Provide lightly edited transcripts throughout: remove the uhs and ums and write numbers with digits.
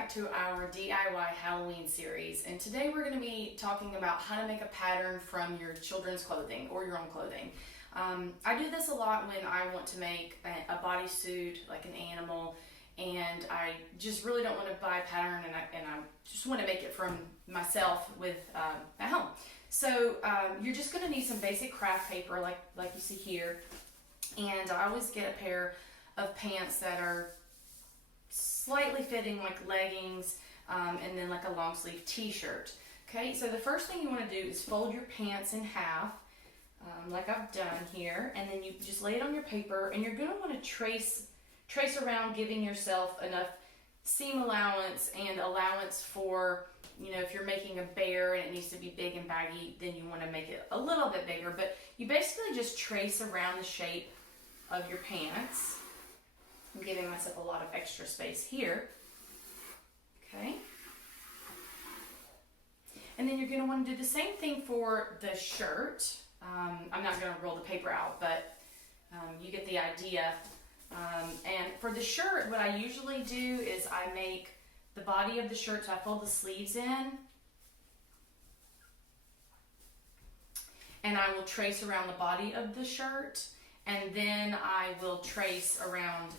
back to our DIY Halloween series, and today we're going to be talking about how to make a pattern from your children's clothing or your own clothing. I do this a lot when I want to make a bodysuit, like an animal, and I just really don't want to buy a pattern, and I just want to make it from myself with at home. So you're just going to need some basic craft paper like you see here, and I always get a pair of pants that are slightly fitting, like leggings, and then like a long sleeve t-shirt. Okay, so the first thing you want to do is fold your pants in half, like I've done here, and then you just lay it on your paper, and you're going to want to trace around, giving yourself enough seam allowance and allowance for, you know, if you're making a bear and it needs to be big and baggy, then you want to make it a little bit bigger. But you basically just trace around the shape of your pants. I'm giving myself a lot of extra space here. Okay. And then you're going to want to do the same thing for the shirt. I'm not going to roll the paper out, but you get the idea. And for the shirt, what I usually do is I make the body of the shirt, so I fold the sleeves in, and I will trace around the body of the shirt, and then I will trace around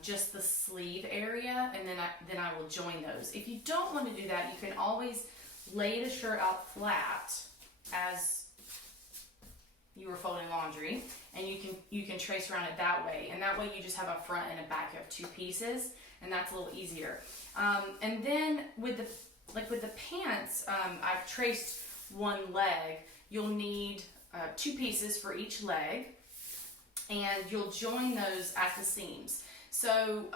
just the sleeve area, and then I will join those. If you don't want to do that, you can always lay the shirt out flat as you were folding laundry, and you can trace around it that way, and that way you just have a front and a back. You have two pieces, and that's a little easier. And then with the pants, I've traced one leg. You'll need two pieces for each leg, and you'll join those at the seams. So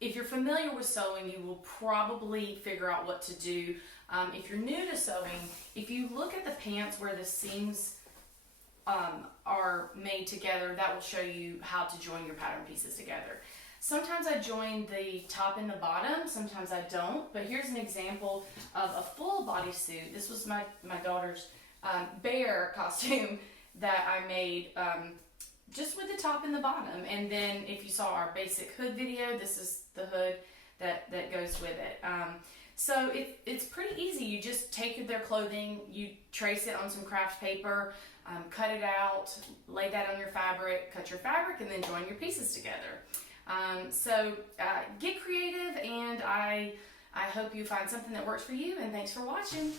if you're familiar with sewing, you will probably figure out what to do. If you're new to sewing, if you look at the pants where the seams are made together, that will show you how to join your pattern pieces together. Sometimes I join the top and the bottom, sometimes I don't, but here's an example of a full bodysuit. This was my daughter's bear costume that I made just with the top and the bottom. And then if you saw our basic hood video, this is the hood that goes with it. So it's pretty easy. You just take their clothing, you trace it on some craft paper, cut it out, lay that on your fabric, cut your fabric, and then join your pieces together. So get creative, and I hope you find something that works for you, and thanks for watching.